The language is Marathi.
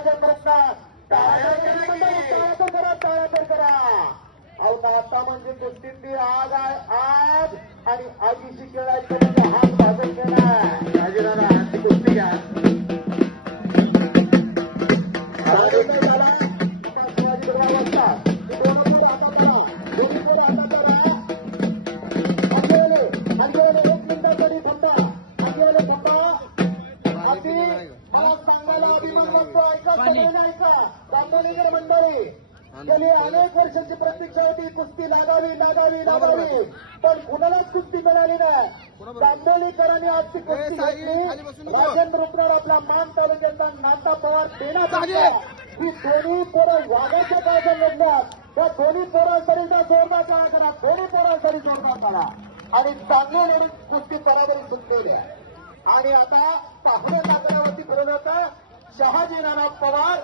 राजन रुपनाथ. टाळ्या करा, टाळ्या तर करा. अहो आता म्हणजे कुस्तीतली आग आग आणि आगीची खेळायची म्हणजे हात भाजून घेणार. राजेदादा ती कुस्ती घ्या. शिवाजी अवस्था दोन पोरं हातात करा, दोन्ही पोरं हातात करा. हलगेले एक मिनिटासाठी थांबा. हलगेले थांबा. अगदी मला सांगायला अभिमान वाटतो. ऐका सगळ्यांना ऐका. दांडोलीकर मंडळी गेली अनेक वर्षांची प्रतीक्षा होती. कुस्ती लागावी लागावी लागावी पण कुणालाच कुस्ती मिळाली नाही. दांडोलीकरांनी आज ती कुस्ती घेतली. राजेंद्र रुपनाथ आपला मान तालुक्याचा नाता पवार देण्यात आला. ही दोन्ही पोरं वाघाच्या काळजात लढल्यात. त्या दोन्ही पोरांसाठीचा जोरदार काळा करा. दोन्ही पोरांसाठी जोरदार काळा आणि चांगली लढत कुस्ती बराबरी सुटलेली आहे. आणि आता पाहुण्या ताकदावरती फिरवलं होतं शहाजी नाना पवार